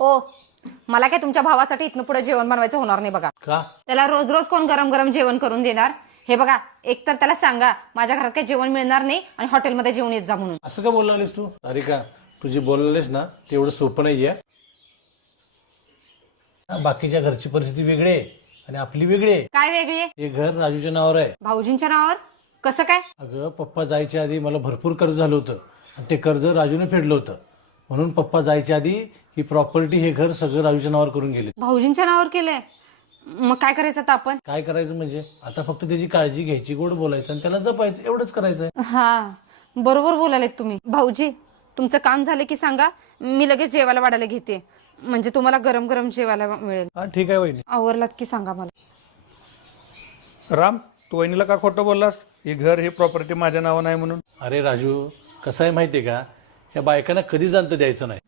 ओ, मला काय तुमच्या भावासाठी इथनं पुढे जेवण बनवायचं होणार नाही बघा. का? त्याला रोज रोज कोण गरम गरम जेवण करून देणार? हे बघा, एकतर त्याला सांगा माझ्या घरात काही जेवण मिळणार नाही आणि हॉटेलमध्ये जेवण येत जा म्हणून. असं का बोललास तू? अरे का तुझी बोललेस ना तेवढं सोपं नाहीये. बाकीच्या घरची परिस्थिती वेगळी आहे आणि आपली वेगळी आहे. काय वेगळी आहे? हे घर राजूच्या नावावर आहे. भाऊजींच्या नावावर कसं काय? अगं पप्पा जायच्या आधी मला भरपूर कर्ज झालं होतं आणि ते कर्ज राजूने फेडलं होतं. म्हणून पप्पा जायच्या आधी ही प्रॉपर्टी हे घर सगळं राजूच्या नावावर करून गेले. भाऊजींच्या नावावर केलंय? मग काय करायचं आता आपण? काय करायचं म्हणजे आता फक्त त्याची काळजी घ्यायची, गोड बोलायचं आणि त्याला जपायचं, एवढंच करायचंय. हा, बरोबर बोलालेत तुम्ही. भाऊजी, तुमचं काम झालं की सांगा, मी लगेच जेवायला वाढायला घेते. म्हणजे तुम्हाला गरम गरम जेवायला मिळेल. हा ठीक आहे वहिनी. आवरलात की सांगा मला. राम, तू वहिनीला का खोटं बोललास? हे घर हे प्रॉपर्टी माझ्या नावावर नाही म्हणून. अरे राजू, कसं आहे माहितीये का, या बायकांना कधी जाणतं द्यायचं नाही.